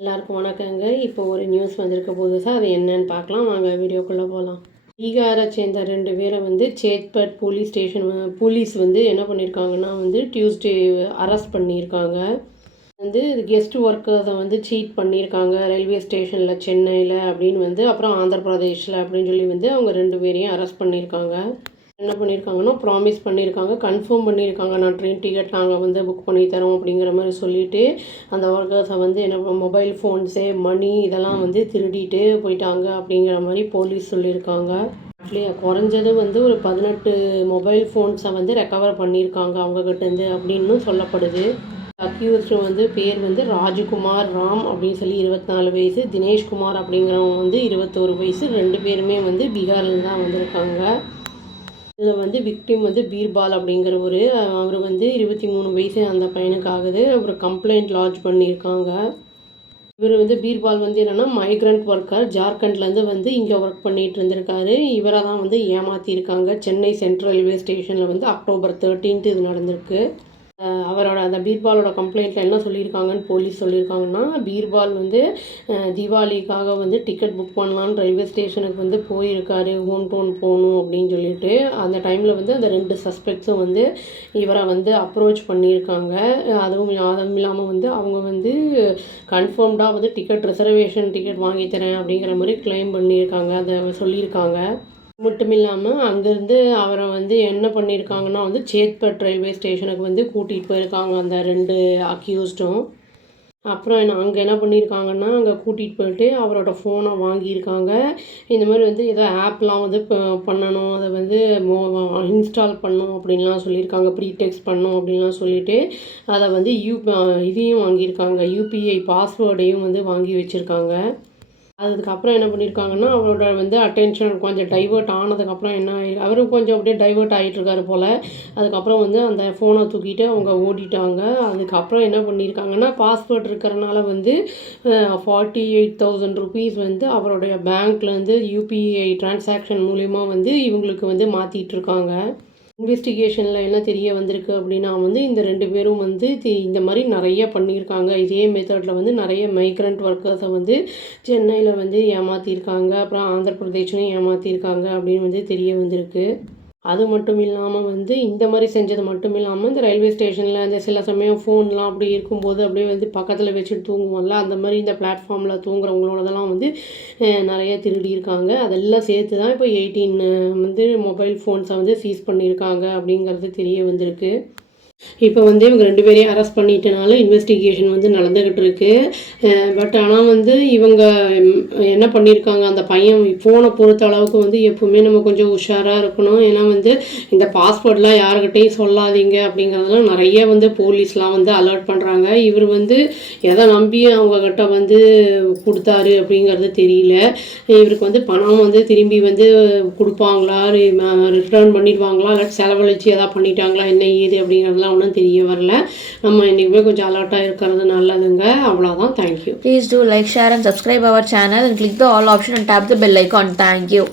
எல்லாருக்கும் வணக்கங்க. இப்போ ஒரு நியூஸ் வந்திருக்க புதுசா. அது என்னன்னு பார்க்கலாம். வாங்க வீடியோக்குள்ளே போகலாம். பீகாரை சேர்ந்த 2 பேரை வந்து சேத்பட் போலீஸ் வந்து என்ன பண்ணியிருக்காங்கன்னா வந்து டியூஸ்டே அரெஸ்ட் பண்ணியிருக்காங்க. வந்து கெஸ்ட் ஒர்க்கர்ஸை வந்து சீட் பண்ணியிருக்காங்க ரயில்வே ஸ்டேஷனில் சென்னையில் அப்படின்னு வந்து அப்புறம் ஆந்திர பிரதேஷில் அப்படின்னு சொல்லி வந்து அவங்க 2 பேரையும் அரெஸ்ட் பண்ணியிருக்காங்க. என்ன பண்ணியிருக்காங்கன்னா ப்ராமிஸ் பண்ணியிருக்காங்க, கன்ஃபார்ம் பண்ணியிருக்காங்க, நான் ட்ரெயின் டிக்கெட் நாங்கள் வந்து புக் பண்ணி தரோம் அப்படிங்கிற மாதிரி சொல்லிவிட்டு அந்த ஒர்க்கர்ஸை வந்து என்ன மொபைல் ஃபோன்ஸு மணி இதெல்லாம் வந்து திருடிட்டு போயிட்டாங்க அப்படிங்கிற மாதிரி போலீஸ் சொல்லியிருக்காங்க. குறைஞ்சது வந்து ஒரு 18 மொபைல் ஃபோன்ஸை வந்து ரெக்கவர் பண்ணியிருக்காங்க அவங்கக்கிட்டேருந்து அப்படின்னு சொல்லப்படுது. அக்யூஸ்டு வந்து பேர் வந்து ராஜ்குமார் ராம் அப்படின்னு சொல்லி 24 வயசு, தினேஷ்குமார் அப்படிங்கிறவங்க வந்து 21 வயசு. 2 பேருமே வந்து பீகார்லேருந்து தான் வந்திருக்காங்க. இதில் வந்து விக்டிம் வந்து பீர்பால் அப்படிங்கிறவர், அவர் வந்து 23 வயசு அந்த பையனுக்கு ஆகுது. அவர் கம்ப்ளைண்ட் லாட்ஜ் பண்ணியிருக்காங்க. இவர் வந்து பீர்பால் வந்து என்னென்னா மைக்ரண்ட் ஒர்க்கர், ஜார்க்கண்ட்லேருந்து வந்து இங்கே ஒர்க் பண்ணிகிட்டு இருந்திருக்காரு. இவரை தான் வந்து ஏமாற்றிருக்காங்க. சென்னை சென்ட்ரல் ரயில்வே ஸ்டேஷனில் வந்து அக்டோபர் 13 இது நடந்திருக்கு. அவரோட அந்த பீர்பாலோட கம்ப்ளைண்ட்டில் என்ன சொல்லியிருக்காங்கன்னு போலீஸ் சொல்லியிருக்காங்கன்னா, பீர்பால் வந்து தீபாவளிக்காக வந்து டிக்கெட் புக் பண்ணலான்னு ரயில்வே ஸ்டேஷனுக்கு வந்து போயிருக்காரு, ஹோம் டவுன் போகணும் அப்படின்னு சொல்லிட்டு. அந்த டைமில் வந்து அந்த 2 சஸ்பெக்ட்ஸும் வந்து இவரை வந்து அப்ரோச் பண்ணியிருக்காங்க. அதுவும் இல்லாமல் வந்து அவங்க வந்து கன்ஃபார்ம்டாக வந்து ரிசர்வேஷன் டிக்கெட் வாங்கி தரேன் அப்படிங்கிற மாதிரி கிளைம் பண்ணியிருக்காங்க, அதை சொல்லியிருக்காங்க. மட்டும் இல்லாமல் அங்கேருந்து அவரை வந்து என்ன பண்ணியிருக்காங்கன்னா வந்து சேத்பட் ரயில்வே ஸ்டேஷனுக்கு வந்து கூட்டிகிட்டு போயிருக்காங்க அந்த 2 அக்யூஸ்டும். அப்புறம் அங்கே என்ன பண்ணியிருக்காங்கன்னா அங்கே கூட்டிகிட்டு போயிட்டு அவரோட ஃபோனை வாங்கியிருக்காங்க. இந்த மாதிரி வந்து ஏதோ ஆப்லாம் வந்து பண்ணணும், அதை வந்து இன்ஸ்டால் பண்ணணும் அப்படின்லாம் சொல்லியிருக்காங்க, ப்ரீடெக்ஸ்ட் பண்ணணும் அப்படின்லாம் சொல்லிவிட்டு அதை வந்து இதையும் வாங்கியிருக்காங்க, யூபிஐ பாஸ்வேர்டையும் வந்து வாங்கி வச்சுருக்காங்க. அதுக்கப்புறம் என்ன பண்ணியிருக்காங்கன்னா அவரோட வந்து அட்டென்ஷன் கொஞ்சம் டைவர்ட் ஆனதுக்கப்புறம் அவரும் கொஞ்சம் அப்படியே டைவர்ட் ஆகிட்டுருக்காரு போல். அதுக்கப்புறம் வந்து அந்த ஃபோனை தூக்கிட்டு அவங்க ஓடிட்டாங்க. அதுக்கப்புறம் என்ன பண்ணியிருக்காங்கன்னா பாஸ்வேர்ட் இருக்கிறனால வந்து 48,000 ருபீஸ் வந்து அவருடைய பேங்க்லேருந்து யூபிஐ டிரான்சாக்ஷன் மூலிமா வந்து இவங்களுக்கு வந்து மாற்றிட்டுருக்காங்க. இன்வெஸ்டிகேஷனில் என்ன தெரிய வந்திருக்கு அப்படின்னா வந்து இந்த 2 பேரும் வந்து இந்த மாதிரி நிறைய பண்ணியிருக்காங்க. இதே மெத்தடில் வந்து நிறைய மைக்ரண்ட் ஒர்க்கர்ஸை வந்து சென்னையில் வந்து ஏமாற்றிருக்காங்க, அப்புறம் ஆந்திர பிரதேஷ்லையும் ஏமாற்றிருக்காங்க அப்படின்னு வந்து தெரிய வந்திருக்கு. அது மட்டும் இல்லாமல் வந்து இந்த மாதிரி செஞ்சது மட்டும் இல்லாமல் இந்த ரயில்வே ஸ்டேஷனில் இந்த சில சமயம் ஃபோன்லாம் அப்படி இருக்கும்போது அப்படியே வந்து பக்கத்தில் வச்சுட்டு தூங்குவோம்ல, அந்த மாதிரி இந்த பிளாட்ஃபார்மில் தூங்குறவங்களோடதெல்லாம் வந்து நிறைய திருடியிருக்காங்க. அதெல்லாம் சேர்த்து தான் இப்போ 18 வந்து மொபைல் ஃபோன்ஸை வந்து சீஸ் பண்ணியிருக்காங்க அப்படிங்கிறது தெரிய வந்திருக்கு. இப்போ வந்து இவங்க 2 பேரையும் அரெஸ்ட் பண்ணிட்டனால இன்வெஸ்டிகேஷன் வந்து நடந்துக்கிட்டு இருக்கு. பட் ஆனால் வந்து இவங்க என்ன பண்ணியிருக்காங்க, அந்த பையன் ஃபோனை பொறுத்த அளவுக்கு வந்து எப்போவுமே நம்ம கொஞ்சம் உஷாராக இருக்கணும். ஏன்னா வந்து இந்த பாஸ்வேர்ட்லாம் யாருக்கிட்டையும் சொல்லாதீங்க அப்படிங்கிறதெல்லாம் நிறைய வந்து போலீஸ்லாம் வந்து அலர்ட் பண்ணுறாங்க. இவர் வந்து எதை நம்பி அவங்கக்கிட்ட வந்து கொடுத்தாரு அப்படிங்கிறது தெரியல. இவருக்கு வந்து பணம் வந்து திரும்பி வந்து கொடுப்பாங்களா, ரிட்டர்ன் பண்ணிடுவாங்களா, இல்லை செலவழித்து எதாவது பண்ணிட்டாங்களா, என்ன ஏது அப்படிங்கிறதுலாம் ஒன்றும் தெரிய வரல. நம்ம இன்றைக்குமே கொஞ்சம் அலர்ட்டாக இருக்கிறது நல்லதுங்க. அவ்வளோதான். Thank you. Please do like, share and subscribe our channel and click the all option and tap the bell icon. Thank you.